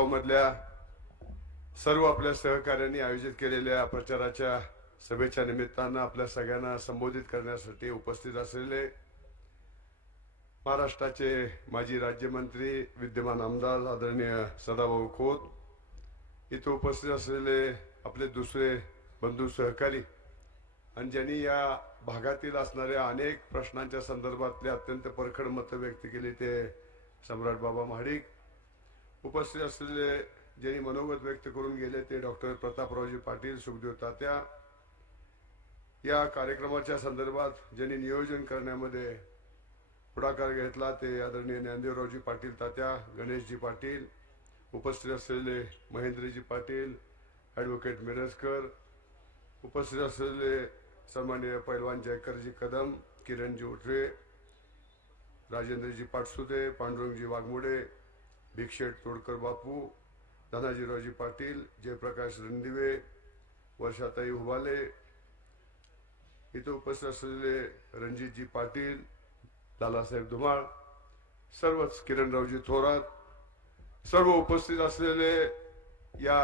मधल्या सर्व आपल्या सहकार्यांनी आयोजित केलेल्या प्रचाराच्या सभेच्या निमित्तानं आपल्या सगळ्यांना संबोधित करण्यासाठी उपस्थित असलेले महाराष्ट्राचे माजी राज्यमंत्री विद्यमान आमदार आदरणीय सदाभाऊ खोत इथं उपस्थित असलेले आपले दुसरे बंधू सहकारी आणि ज्यांनी या भागातील असणाऱ्या अनेक प्रश्नांच्या संदर्भातले अत्यंत परखड मतं व्यक्त केली ते सम्राट बाबा महाडिक उपस्थित असलेले ज्यांनी मनोगत व्यक्त करून गेले ते डॉक्टर प्रतापरावजी पाटील सुखदेव तात्या. या कार्यक्रमाच्या संदर्भात ज्यांनी नियोजन करण्यामध्ये पुढाकार घेतला ते आदरणीय ज्ञानदेवरावजी पाटील तात्या गणेशजी पाटील उपस्थित असलेले महेंद्रजी पाटील ॲडव्होकेट मिरजकर उपस्थित असलेले सन्माननीय पैलवान जयकरजी कदम किरणजी उठरे राजेंद्रजी पाटसुदे पांडुरंगजी वाघमोडे भिक्षेट तोडकर बापू धनाजीरावजी पाटील जयप्रकाश रणदिवे वर्षाताई हुबाले इथं उपस्थित असलेले रणजितजी पाटील लालासाहेब धुमाळ सर्वच किरणरावजी थोरात सर्व उपस्थित असलेले या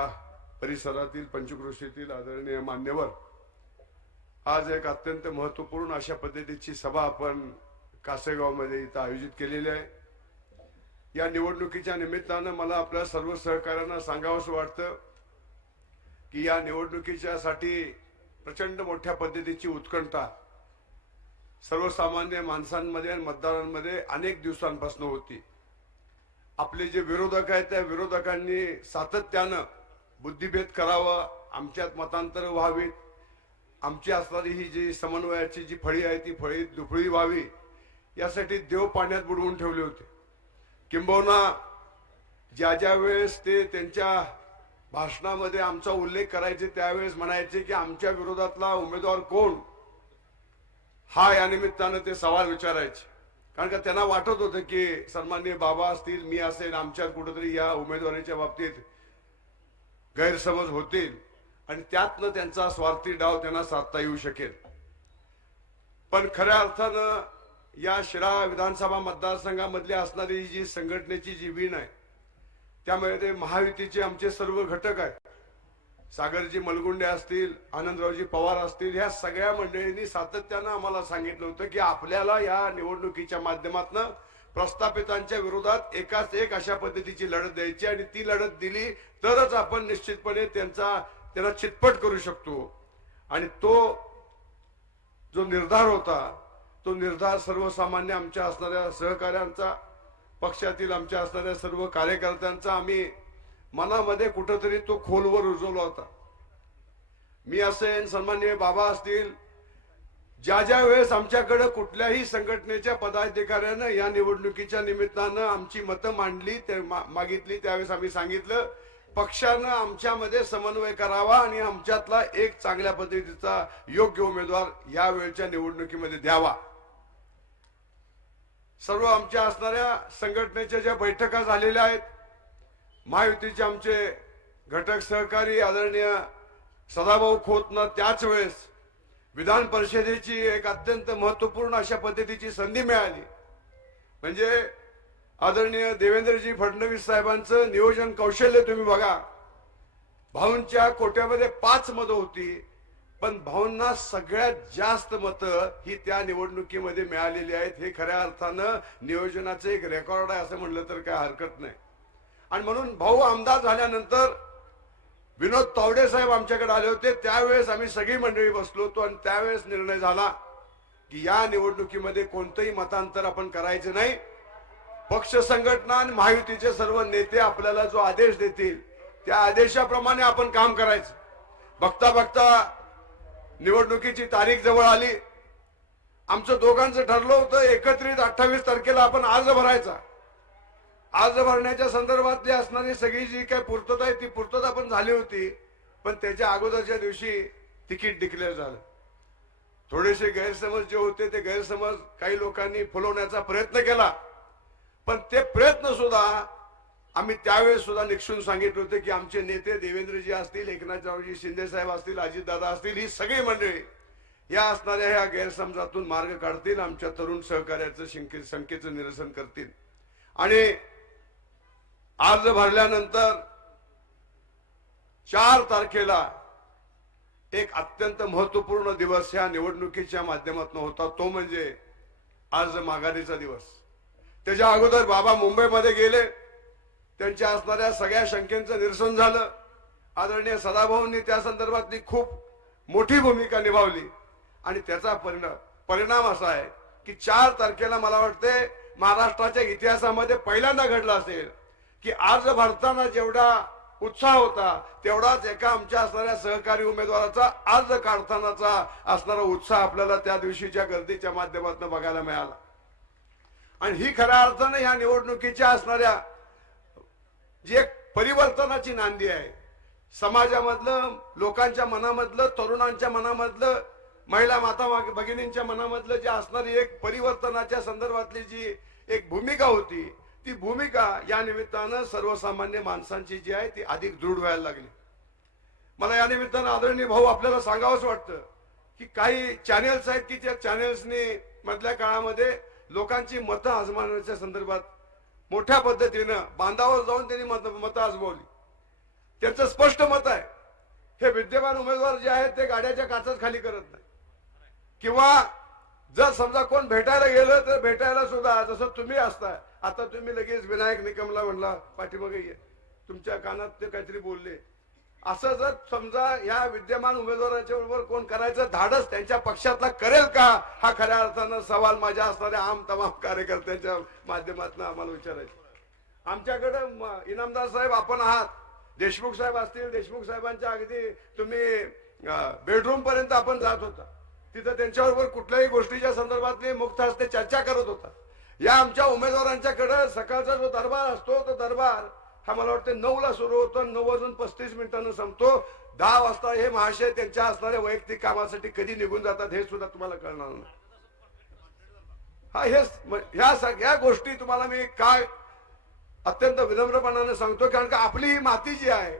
परिसरातील पंचकृषीतील आदरणीय मान्यवर आज एक अत्यंत महत्त्वपूर्ण अशा पद्धतीची सभा आपण कासेगावमध्ये इथं आयोजित केलेली आहे. या निवडणुकीच्या निमित्तानं मला आपल्या सर्व सहकाऱ्यांना सांगावंसं वाटतं की या निवडणुकीच्या साठी प्रचंड मोठ्या पद्धतीची उत्कंठा सर्वसामान्य माणसांमध्ये आणि मतदारांमध्ये अनेक दिवसांपासून होती. आपले जे विरोधक आहेत त्या विरोधकांनी सातत्यानं बुद्धिभेद करावा आमच्यात मतांतर व्हावीत आमची असणारी ही जी समन्वयाची जी फळी आहे ती फळी दुफळी व्हावी यासाठी देव पाण्यात बुडवून ठेवले होते. किंबहुना ज्या ज्या वेळेस ते त्यांच्या भाषणामध्ये आमचा उल्लेख करायचे त्यावेळेस म्हणायचे की आमच्या विरोधातला उमेदवार कोण? हा या निमित्तानं ते सवाल विचारायचे. कारण का त्यांना वाटत होतं की सन्मान्य बाबा असतील मी असेल आमच्यात कुठंतरी या उमेदवारीच्या बाबतीत गैरसमज होतील. आणि त्यातनं त्यांचा स्वार्थी डाव त्यांना साधता येऊ शकेल. पण खऱ्या अर्थानं या शिरा विधानसभा मतदारसंघामधली असणारी जी संघटनेची जी वीण आहे त्यामुळे ते महायुतीचे आमचे सर्व घटक आहेत. सागरजी मलगुंडे असतील आनंदरावजी पवार असतील ह्या सगळ्या मंडळींनी सातत्यानं आम्हाला सांगितलं होतं की आपल्याला या निवडणुकीच्या माध्यमातून प्रस्थापितांच्या विरोधात एकाच एक अशा पद्धतीची लढत द्यायची आणि ती लढत दिली तरच आपण निश्चितपणे त्यांचा त्यांना चितपट करू शकतो. आणि तो जो निर्धार होता तो निर्धार सर्वसामान्य आमच्या असणाऱ्या सहकाऱ्यांचा पक्षातील आमच्या असणाऱ्या सर्व कार्यकर्त्यांचा आम्ही मनामध्ये कुठंतरी तो खोलवर रुजवला होता. मी असेन सन्माननीय बाबा असतील ज्या ज्या वेळेस आमच्याकडे कुठल्याही संघटनेच्या पदाधिकाऱ्यानं या निवडणुकीच्या निमित्तानं आमची मतं मांडली ते मा- मागितली त्यावेळेस आम्ही सांगितलं पक्षानं आमच्यामध्ये समन्वय करावा आणि आमच्यातला एक चांगल्या पद्धतीचा योग्य उमेदवार या वेळच्या निवडणुकीमध्ये द्यावा. सर्व आमच्या असणाऱ्या संघटनेच्या ज्या बैठका झालेल्या आहेत महायुतीचे आमचे घटक सहकारी आदरणीय सदाभाऊ खोतना त्याच वेळेस विधान परिषदेची एक अत्यंत महत्त्वपूर्ण अशा पद्धतीची संधी मिळाली. म्हणजे आदरणीय देवेंद्रजी फडणवीस साहेबांचं नियोजन कौशल्य तुम्ही बघा. भाऊंच्या कोट्यामध्ये पाच मतं होती. पण भाऊंना सगळ्यात जास्त मतं ही त्या निवडणुकीमध्ये मिळालेली आहेत. हे खऱ्या अर्थानं नियोजनाचं एक रेकॉर्ड आहे असं म्हणलं तर काय हरकत नाही. आणि म्हणून भाऊ आमदार झाल्यानंतर विनोद तावडे साहेब आमच्याकडे आले होते. त्यावेळेस आम्ही सगळी मंडळी बसलो होतो आणि त्यावेळेस निर्णय झाला की या निवडणुकीमध्ये कोणतंही मतांतर आपण करायचं नाही. पक्ष संघटना आणि महायुतीचे सर्व नेते आपल्याला जो आदेश देतील त्या आदेशाप्रमाणे आपण काम करायचं. बघता बघता निवडणुकीची तारीख जवळ आली. आमचं दोघांचं ठरलं होतं एकत्रित अठ्ठावीस तारखेला आपण अर्ज भरायचा. अर्ज भरण्याच्या संदर्भातली असणारी सगळी जी काय पूर्तता आहे ती पूर्तता पण झाली होती. पण त्याच्या अगोदरच्या दिवशी तिकीट डिक्लेअर झालं. थोडेसे गैरसमज जे होते ते गैरसमज काही लोकांनी फुलवण्याचा प्रयत्न केला. पण ते प्रयत्न सुद्धा आम्ही त्यावेळेस सुद्धा निक्षून सांगितलं होतं की आमचे नेते देवेंद्रजी असतील एकनाथरावजी शिंदे साहेब असतील अजितदादा असतील ही सगळी मंडळी या असणाऱ्या ह्या गैरसमजातून मार्ग काढतील आमच्या तरुण सहकार्याचं शंके संख्येचं निरसन करतील. आणि अर्ज भरल्यानंतर चार तारखेला एक अत्यंत महत्त्वपूर्ण दिवस ह्या निवडणुकीच्या माध्यमातून होता तो म्हणजे अर्ज माघारीचा दिवस. त्याच्या अगोदर बाबा मुंबईमध्ये गेले त्यांच्या असणाऱ्या सगळ्या शंकेचं निरसन झालं. आदरणीय सदाभाऊंनी त्या संदर्भातली खूप मोठी भूमिका निभावली. आणि त्याचा परिणाम परिणाम असा आहे की चार तारखेला मला वाटते महाराष्ट्राच्या इतिहासामध्ये पहिल्यांदा घडलं असेल की अर्ज भरताना जेवढा उत्साह होता तेवढाच एका आमच्या असणाऱ्या सहकारी उमेदवाराचा अर्ज काढतानाचा असणारा उत्साह आपल्याला त्या दिवशीच्या गर्दीच्या माध्यमातून बघायला मिळाला. आणि ही खऱ्या अर्थानं ह्या निवडणुकीच्या असणाऱ्या जी एक परिवर्तनाची नांदी आहे. समाजामधलं लोकांच्या मनामधलं तरुणांच्या मनामधलं महिला माता भगिनींच्या मनामधलं जे असणारी एक परिवर्तनाच्या संदर्भातली जी एक भूमिका होती ती भूमिका या निमित्तानं सर्वसामान्य माणसांची जी आहे ती अधिक दृढ व्हायला लागली. मला या निमित्तानं आदरणीय भाऊ आपल्याला सांगावंच वाटतं की काही चॅनेल्स आहेत की त्या चॅनेल्सनी मधल्या काळामध्ये लोकांची मतं आजमावण्याच्या संदर्भात मोठ्या पद्धतीनं बांधावर जाऊन त्यांनी मत मतं आजमावली. त्यांचं स्पष्ट मत आहे हे विद्यमान उमेदवार जे आहेत ते गाड्याच्या काचच खाली करत नाही किंवा जर समजा कोण भेटायला गेलं तर भेटायला सुद्धा जसं तुम्ही असताय आता तुम्ही लगेच विनायक निकमला म्हणला पाठीमागे ये. तुमच्या कानात ते काहीतरी बोलले. असं जर समजा या विद्यमान उमेदवाराच्या बरोबर कोण करायचं धाडस त्यांच्या पक्षातला करेल का? हा खऱ्या अर्थानं सवाल माझ्या असणाऱ्या आम तमाम कार्यकर्त्यांच्या माध्यमातून आम्हाला विचारायचं. आमच्याकडे इनामदार साहेब आपण आहात. देशमुख साहेब असतील देशमुख साहेबांच्या अगदी तुम्ही बेडरूम पर्यंत आपण जात होता. तिथं त्यांच्याबरोबर कुठल्याही गोष्टीच्या संदर्भातली मुक्त हस्ते चर्चा करत होता. या आमच्या उमेदवारांच्याकडे सकाळचा जो दरबार असतो तो दरबार हा मला वाटतं नऊला सुरू होतो नऊ वाजून पस्तीस मिनिटांना संपतो. दहा वाजता हे महाशय त्यांच्या असणाऱ्या वैयक्तिक कामासाठी कधी निघून जातात हे सुद्धा तुम्हाला कळणार नाही. हा हे ह्या सगळ्या गोष्टी तुम्हाला मी काय अत्यंत विनम्रपणाने सांगतो कारण का आपली ही माती जी आहे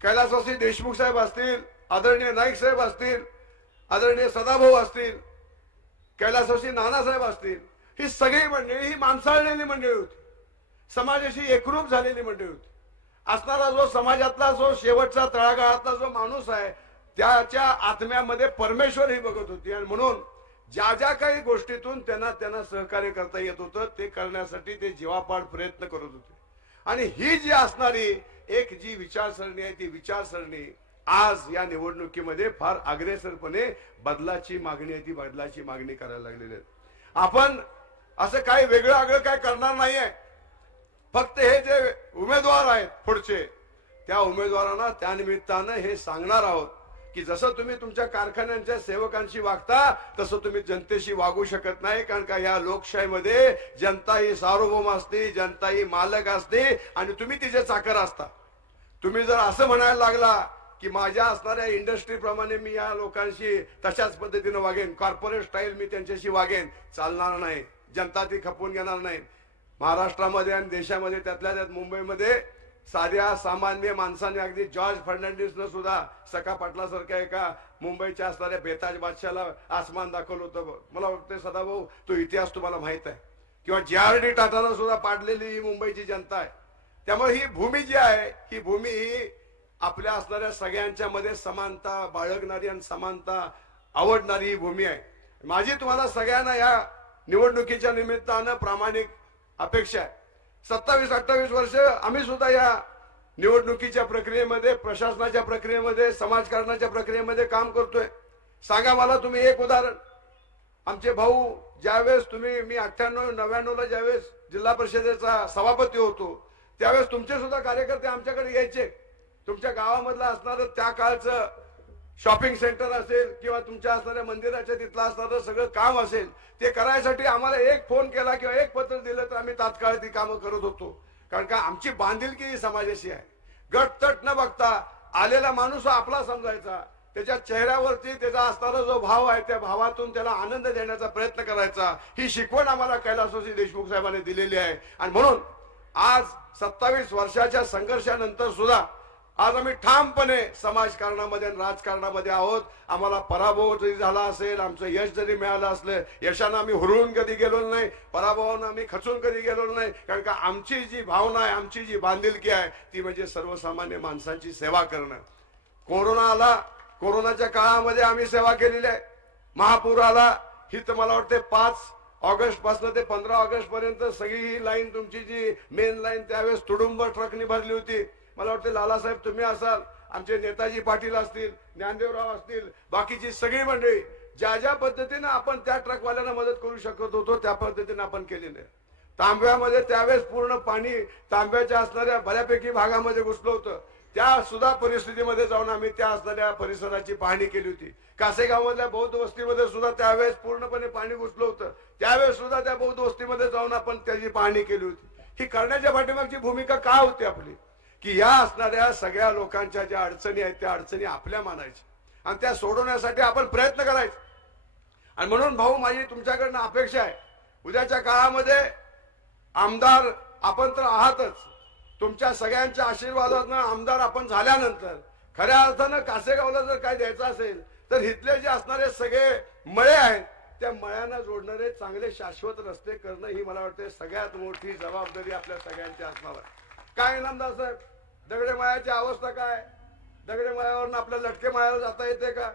कैलासवासी देशमुख साहेब असतील आदरणीय नाईक साहेब असतील आदरणीय सदाभाऊ असतील कैलासवासी नानासाहेब असतील ही सगळी मंडळी ही माणसाळलेली मंडळी होती. समाजाशी एकरूप झालेली मंडळी होती. असणारा जो समाजातला जो शेवटचा तळागाळातला जो माणूस आहे त्याच्या आत्म्यामध्ये परमेश्वर ही बघत होती. आणि म्हणून ज्या ज्या काही गोष्टीतून त्यांना त्यांना सहकार्य करता येत होतं ते करण्यासाठी ते जीवापाड प्रयत्न करत होते. आणि ही जी असणारी एक जी विचारसरणी आहे ती विचारसरणी आज या निवडणुकीमध्ये फार अग्रेसरपणे बदलाची मागणी आहे ती बदलाची मागणी करायला लागलेली आहे. आपण असं काही वेगळं आगळं काय करणार नाहीये. फक्त हे जे उमेदवार आहेत पुढचे त्या उमेदवारांना त्या निमित्तानं हे सांगणार आहोत की जसं तुम्ही तुमच्या कारखान्यांच्या सेवकांशी वागता तसं तुम्ही जनतेशी वागू शकत नाही कारण का या लोकशाहीमध्ये जनता ही सार्वभौम असते जनता ही मालक असते आणि तुम्ही तिचे चाकर असता. तुम्ही जर असं म्हणायला लागला की माझ्या असणाऱ्या इंडस्ट्री प्रमाणे मी या लोकांशी तशाच पद्धतीनं वागेन कॉर्पोरेट स्टाईल मी त्यांच्याशी वागेन चालणार नाही. जनता ती खपवून घेणार नाही. महाराष्ट्रामध्ये आणि देशामध्ये त्यातल्या त्यात मुंबईमध्ये साध्या सामान्य माणसाने अगदी जॉर्ज फर्नांडिसनं सुद्धा सखा पाटलासारख्या एका मुंबईच्या असणाऱ्या बेताज बादशाला आसमान दाखवलं होतं. मला वाटतं सदाभाऊ तो इतिहास तुम्हाला माहीत आहे. किंवा जे आर डी टाटानं सुद्धा पाडलेली ही मुंबईची जनता आहे. त्यामुळे ही भूमी जी आहे ही भूमी ही आपल्या असणाऱ्या सगळ्यांच्या मध्ये समानता बाळगणारी आणि समानता आवडणारी ही भूमी आहे. माझी तुम्हाला सगळ्यांना या निवडणुकीच्या निमित्तानं प्रामाणिक अपेक्षा आहे. सत्तावीस अठ्ठावीस वर्ष आम्ही सुद्धा या निवडणुकीच्या प्रक्रियेमध्ये प्रशासनाच्या प्रक्रियेमध्ये समाजकारणाच्या प्रक्रियेमध्ये काम करतोय. सांगा मला तुम्ही एक उदाहरण. आमचे भाऊ ज्यावेळेस तुम्ही मी अठ्ठ्याण्णव नव्याण्णवला ज्यावेळेस जिल्हा परिषदेचा सभापती होतो त्यावेळेस तुमचे सुद्धा कार्यकर्ते आमच्याकडे यायचे. तुमच्या गावामधलं असणारं त्या काळचं शॉपिंग सेंटर असेल किंवा तुमच्या असणाऱ्या मंदिराच्या तिथलं असणारं सगळं काम असेल ते करायसाठी आम्हाला एक फोन केला किंवा एक पत्र दिलं तर आम्ही तात्काळ ती कामं करत होतो. कारण का आमची बांधिलकी ही समाजाशी आहे. गटतट न बघता आलेला माणूस आपला समजायचा. त्याच्या चेहऱ्यावरती त्याचा असणारा जो भाव आहे त्या भावातून त्याला आनंद देण्याचा प्रयत्न करायचा. ही शिकवण आम्हाला कैलासवासी देशमुख साहेबांनी दिलेली आहे. आणि म्हणून आज सत्तावीस वर्षाच्या संघर्षानंतर सुद्धा आज आम्ही ठामपणे समाजकारणामध्ये आणि राजकारणामध्ये आहोत. आम्हाला पराभव जरी झाला असेल आमचं यश जरी मिळालं असलं यशानं आम्ही हुरळून कधी गेलो नाही पराभवानं आम्ही खचून कधी गेलो नाही. कारण का आमची जी भावना आहे आमची जी बांधिलकी आहे ती म्हणजे सर्वसामान्य माणसांची सेवा करणं. कोरोना आला कोरोनाच्या काळामध्ये आम्ही सेवा केलेली आहे. महापूर आला ही तर मला वाटते पाच ऑगस्टपासून ते पंधरा ऑगस्ट पर्यंत सगळी ही लाईन तुमची जी मेन लाईन त्यावेळेस तुडुंब ट्रकनी भरली होती. मला वाटतं लालासाहेब तुम्ही असाल आमचे नेताजी पाटील असतील ज्ञानदेवराव असतील बाकीची सगळी मंडळी ज्या ज्या पद्धतीनं आपण त्या ट्रकवाल्यांना मदत करू शकत होतो त्या पद्धतीने आपण केली नाही तांब्यामध्ये त्यावेळेस पूर्ण पाणी तांब्याच्या असणाऱ्या बऱ्यापैकी भागामध्ये घुसलं होतं. त्या सुद्धा परिस्थितीमध्ये जाऊन आम्ही त्या असणाऱ्या परिसराची पाहणी केली होती. कासेगाव मधल्या बौद्ध वस्तीमध्ये सुद्धा त्यावेळेस पूर्णपणे पाणी घुसलं होतं. त्यावेळेस सुद्धा त्या बौद्ध वस्तीमध्ये जाऊन आपण त्याची पाहणी केली होती. ही करण्याच्या पाठीमागची भूमिका का होती आपली? की या असणाऱ्या सगळ्या लोकांच्या ज्या अडचणी आहेत त्या अडचणी आपल्या मानायच्या. आणि त्या सोडवण्यासाठी आपण प्रयत्न करायचे. आणि म्हणून भाऊ माझी तुमच्याकडनं अपेक्षा आहे. उद्याच्या काळामध्ये आमदार आपण तर आहातच. तुमच्या सगळ्यांच्या आशीर्वादानं आमदार आपण झाल्यानंतर खऱ्या अर्थानं कासेगावला जर काय द्यायचं असेल तर इथले जे असणारे सगळे मळे आहेत त्या मळ्यांना जोडणारे चांगले शाश्वत रस्ते करणं ही मला वाटते सगळ्यात मोठी जबाबदारी आपल्या सगळ्यांची असणार आहे काय नामदार साहेब? दगडे मायाची अवस्था काय? दगडे मळ्यावरून आपल्या लटके मायाला जाता येते का?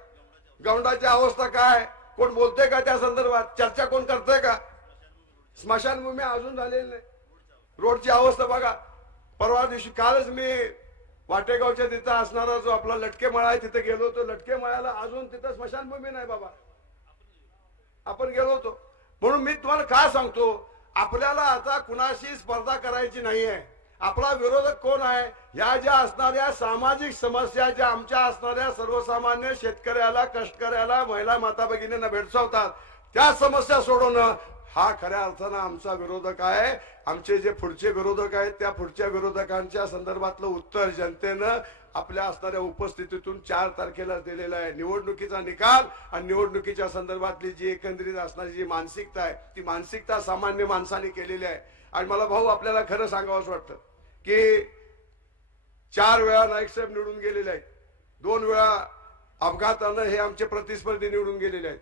गौंडाची अवस्था काय? कोण बोलते का त्या संदर्भात? चर्चा कोण करते का? स्मशानभूमी अजून झालेली नाही. रोडची अवस्था बघा. परवा दिवशी कालच मी वाटेगावच्या तिथं असणारा जो आपला लटके मळा आहे तिथे गेलो होतो. लटके मळ्याला अजून तिथं स्मशानभूमी नाही बाबा. आपण गेलो होतो. म्हणून मी तुम्हाला का सांगतो आपल्याला आता कुणाशी स्पर्धा करायची नाहीये. आपला विरोधक कोण आहे? या ज्या असणाऱ्या सामाजिक समस्या ज्या आमच्या असणाऱ्या सर्वसामान्य शेतकऱ्याला कष्टकऱ्याला महिला माता भगिनींना भेडसावतात त्या समस्या सोडवणं हा खऱ्या अर्थानं आमचा विरोधक आहे. आमचे जे पुढचे विरोधक आहेत त्या पुढच्या विरोधकांच्या संदर्भातलं उत्तर जनतेनं आपल्या असणाऱ्या उपस्थितीतून चार तारखेला दिलेला आहे. निवडणुकीचा निकाल आणि निवडणुकीच्या संदर्भातली जी एकंदरीत असणारी जी मानसिकता आहे ती मानसिकता सामान्य माणसाने केलेली आहे. आणि मला भाऊ आपल्याला खरं सांगावंच वाटतं. की चार वेळा नाईक साहेब निवडून गेलेले आहेत. दोन वेळा अपघातानं हे आमचे प्रतिस्पर्धी निवडून गेलेले आहेत.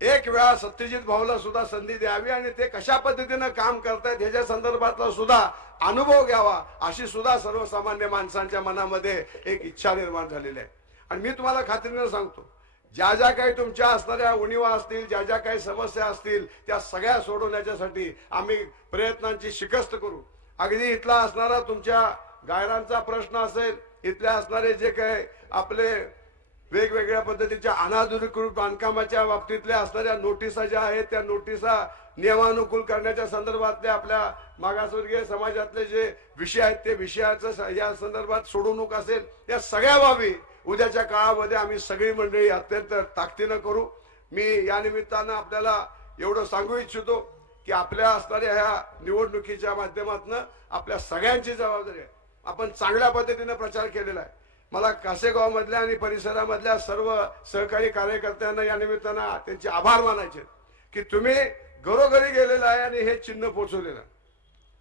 एक वेळा सत्यजित भाऊला सुद्धा संधी द्यावी आणि ते कशा पद्धतीनं काम करतायत ह्याच्या संदर्भातला सुद्धा अनुभव घ्यावा अशी सुद्धा सर्वसामान्य माणसांच्या मनामध्ये एक इच्छा निर्माण झालेली आहे. आणि मी तुम्हाला खात्रीनं सांगतो ज्या ज्या काही तुमच्या असणाऱ्या उणीवा असतील ज्या ज्या काही समस्या असतील त्या सगळ्या सोडवण्याच्यासाठी आम्ही प्रयत्नांची शिकस्त करू. अगदी इथला असणारा तुमच्या गायरांचा प्रश्न असेल इथले असणारे जे काही आपले वेगवेगळ्या पद्धतीच्या अनाधिकृत बांधकामाच्या बाबतीतल्या असणाऱ्या नोटिसा ज्या आहेत त्या नोटिसा नियमानुकूल करण्याच्या संदर्भातल्या आपल्या मागासवर्गीय समाजातले जे विषय आहेत ते विषयाचं स- या संदर्भात सोडवणूक असेल या सगळ्या बाबी उद्याच्या काळामध्ये आम्ही सगळी मंडळी अत्यंत ताकदीनं करू. मी या निमित्तानं आपल्याला एवढं सांगू इच्छितो. की आपल्या असणाऱ्या ह्या निवडणुकीच्या माध्यमातून आपल्या सगळ्यांची जबाबदारी आहे. आपण चांगल्या पद्धतीने प्रचार केलेला आहे. मला कासेगाव मधल्या आणि परिसरामधल्या सर्व सहकारी कार्यकर्त्यांना या निमित्तानं त्यांचे आभार मानायचे की तुम्ही घरोघरी गेलेलं आहे आणि हे चिन्ह पोचवलेलं आहे.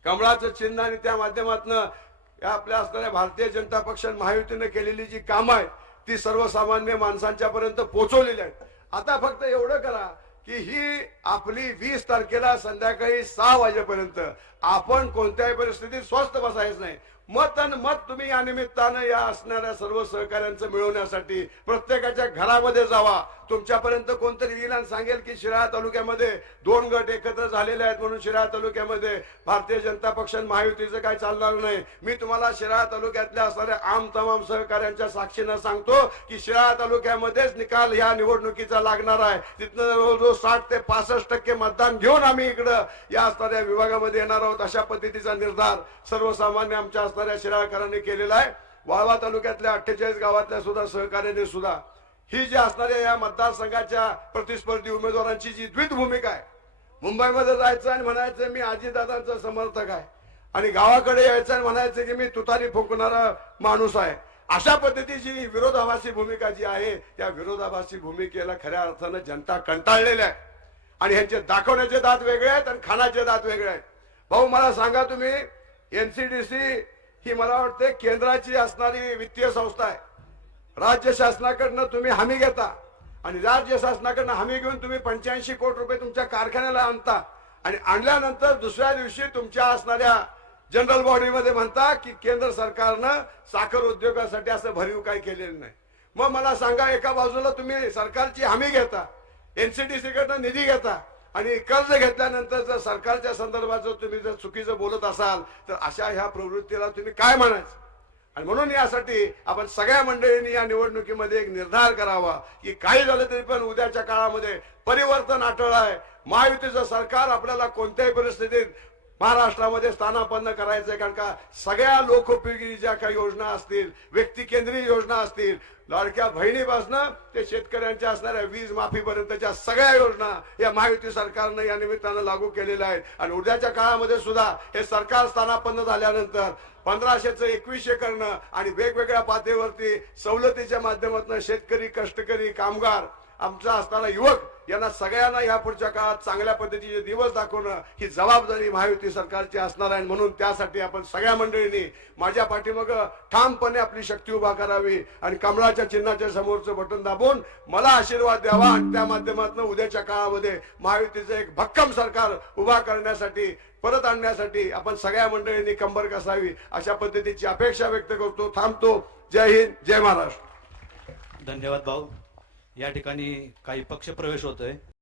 कमळाचं चिन्ह आणि त्या माध्यमातून या आपल्या असणाऱ्या भारतीय जनता पक्ष महायुतीनं केलेली जी कामं आहेत ती सर्वसामान्य माणसांच्या पर्यंत पोहोचवलेली आहेत. आता फक्त एवढं करा की ही आपली वीस तारखेला संध्याकाळी सहा वाजेपर्यंत आपण कोणत्याही परिस्थितीत स्वस्त बसायचं नाही. मत आणि मत तुम्ही या निमित्तानं या असणाऱ्या सर्व सहकाऱ्यांचं मिळवण्यासाठी प्रत्येकाच्या घरामध्ये जावा. तुमच्यापर्यंत कोणतरी येईल आणि सांगेल की शिराळा तालुक्यामध्ये दोन गट एकत्र झालेले आहेत म्हणून शिराळा तालुक्यामध्ये भारतीय जनता पक्ष महायुतीचं काय चालणार नाही. मी तुम्हाला शिराळा तालुक्यातल्या असणाऱ्या आम तमाम सहकाऱ्यांच्या साक्षीनं सांगतो की शिराळा तालुक्यामध्येच निकाल ह्या निवडणुकीचा लागणार आहे. तिथनं जवळजवळ साठ ते पासष्ट टक्के मतदान घेऊन आम्ही इकडं या असणाऱ्या विभागामध्ये येणार आहोत अशा पद्धतीचा निर्धार सर्वसामान्य आमच्या असणाऱ्या शिराळकरांनी केलेला आहे. वाळवा तालुक्यातल्या अठ्ठेचाळीस गावातल्या सुद्धा सहकार्याने सुद्धा ही जी असणाऱ्या या मतदारसंघाच्या प्रतिस्पर्धी उमेदवारांची जी द्वित भूमिका आहे मुंबईमध्ये जायचं आणि म्हणायचं मी आजीदादांचा समर्थक आहे आणि गावाकडे यायचं आणि म्हणायचं की मी तुतारी फुंकणारा माणूस आहे. अशा पद्धतीची विरोधाभासी भूमिका जी आहे त्या विरोधाभासी भूमिकेला खऱ्या अर्थानं जनता कंटाळलेल्या आहे. आणि ह्यांचे दाखवण्याचे दात वेगळे आहेत आणि खाण्याचे दात वेगळे आहेत. भाऊ मला सांगा तुम्ही एनसीडीसी ही मला वाटते केंद्राची असणारी वित्तीय संस्था आहे. राज्य शासनाकडनं तुम्ही हमी घेता आणि राज्य शासनाकडनं हमी घेऊन तुम्ही पंच्याऐंशी कोटी रुपये तुमच्या कारखान्याला आणता आणि आणल्यानंतर दुसऱ्या दिवशी तुमच्या असणाऱ्या जनरल बॉडीमध्ये म्हणता की केंद्र सरकारनं साखर उद्योगासाठी असं भरीव काही केलेलं नाही. मग मला सांगा एका बाजूला तुम्ही सरकारची हमी घेता एनसीडीसी कडनं निधी घेता आणि कर्ज घेतल्यानंतर जर सरकारच्या संदर्भात जर तुम्ही जर चुकीचं बोलत असाल तर अशा ह्या प्रवृत्तीला तुम्ही काय म्हणायचं? आणि म्हणून यासाठी आपण सगळ्या मंडळींनी या निवडणुकीमध्ये एक निर्धार करावा की काही झालं तरी पण उद्याच्या काळामध्ये परिवर्तन अटळ आहे. महायुतीचं सरकार आपल्याला कोणत्याही परिस्थितीत महाराष्ट्रामध्ये स्थानापन्न करायचंय कारण का सगळ्या लोकोपयोगी ज्या काही योजना असतील व्यक्ती केंद्रीय योजना असतील लाडक्या बहिणीपासनं ते शेतकऱ्यांच्या असणाऱ्या वीज माफीपर्यंतच्या सगळ्या योजना या महायुती सरकारनं या निमित्तानं लागू केलेल्या आहेत. आणि उद्याच्या काळामध्ये सुद्धा हे सरकार स्थानापन्न झाल्यानंतर पंधराशेचं एकवीसशे करणं आणि वेगवेगळ्या पातळीवरती सवलतीच्या माध्यमातून शेतकरी कष्टकरी कामगार आमचा असणारा युवक यांना सगळ्यांना या पुढच्या काळात चांगल्या पद्धतीचे दिवस दाखवणं ही जबाबदारी महायुती सरकारची असणार आहे. म्हणून त्यासाठी आपण सगळ्या मंडळींनी माझ्या पाठीमाग ठामपणे आपली शक्ती उभा करावी आणि कमळाच्या चिन्हाच्या समोरचं बटन दाबून मला आशीर्वाद द्यावा. आणि त्या माध्यमातून उद्याच्या काळामध्ये महायुतीचं एक भक्कम सरकार उभा करण्यासाठी परत आणण्यासाठी आपण सगळ्या मंडळींनी कंबर कसावी अशा पद्धतीची अपेक्षा व्यक्त करतो थांबतो. जय हिंद जय महाराष्ट्र. धन्यवाद भाऊ. या ठिकाणी काही पक्ष प्रवेश होतोय.